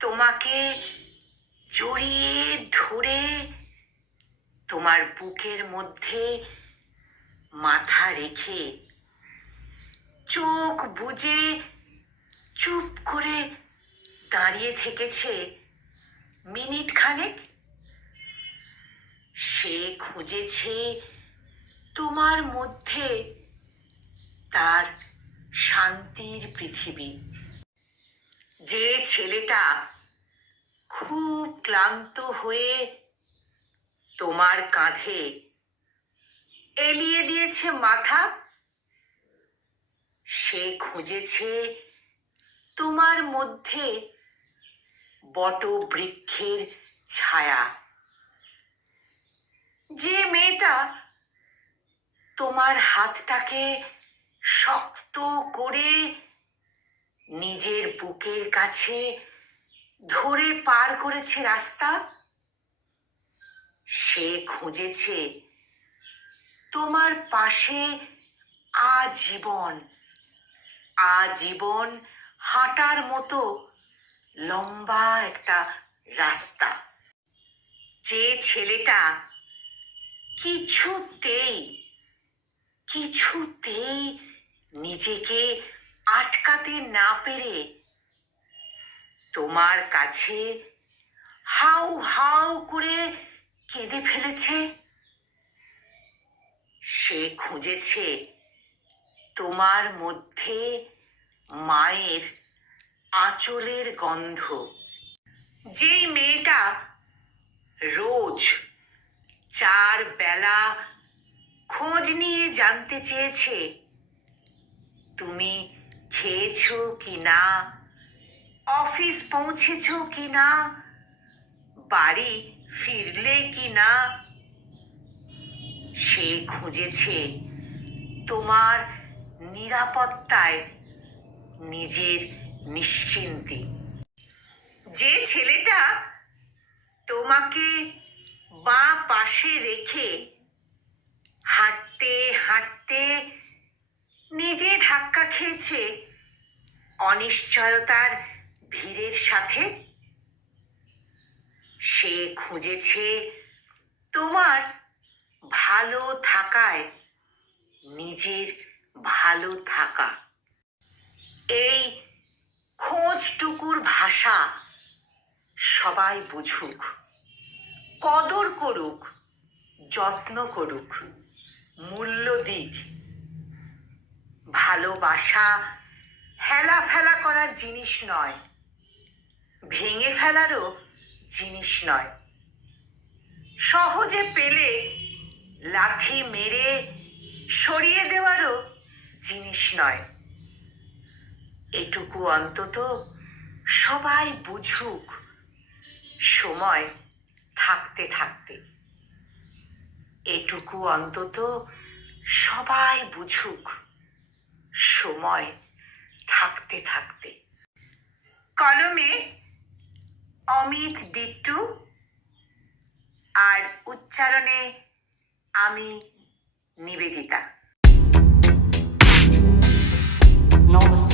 তোমাকে জড়িয়ে ধরে তোমার বুকের মধ্যে মাথা রেখে চোখ বুজে চুপ করে দাঁড়িয়ে থেকেছে মিনিট খানেক সে খুঁজেছে তোমার মধ্যে তার শান্তির পৃথিবী। যে ছেলেটা খুব ক্লান্ত হয়ে তোমার কাঁধে এলিয়ে দিয়েছে মাথা, সে খুঁজেছে তোমার মধ্যে বট বৃক্ষের ছায়া। যে মেয়েটা তোমার হাতটাকে শক্ত করে নিজের বুকের কাছে ধরে পার করেছে রাস্তা। সে খুঁজেছে তোমার পাশে আজীবন আজীবন হাঁটার মতো লম্বা একটা রাস্তা। যে ছেলেটা কিছুতেই কিছুতেই নিজেকে আটকাতে না পেরে তোমার কাছে হাউ হাউ করে কেঁদে ফেলেছে। সে খুঁজেছে তোমার মধ্যে মায়ের আঁচলের গন্ধ। যেই মেয়েটা রোজ চার বেলা খোঁজ নিয়ে জানতে চেয়েছে, তুমি খেয়েছো কি না অফিস পৌঁছেছো কি না বাড়ি ফিরলে কি না সে খুঁজেছে তোমার নিরাপত্তায় নিজের নিশ্চিন্তি। যে ছেলেটা তোমাকে বা পাশে রেখে হাঁটতে হাঁটতে নিজে ধাক্কা খেয়েছে। অনিশ্চয়তার ভিড়ের সাথে সে খুঁজেছে তোমার ভালো থাকায়, নিজের ভালো থাকা। এই খোঁজটুকুর ভাষা সবাই বুঝুক, কদর করুক, যত্ন করুক, মূল্য দিক ভালোবাসা হেলা ফেলা করার জিনিস নয়, ভেঙে ফেলারও জিনিস নয়। সহজে পেলে লাথি মেরে সরিয়ে দেওয়ারও জিনিস নয়। এটুকু অন্তত সবাই বুঝুক, সময় থাকতে থাকতে। এটুকু অন্তত সবাই বুঝুক। সময় থাকতে থাকতে কলমে অমিত ডিট্টু আর উচ্চারণে আমি নিবেদিতা Namaste.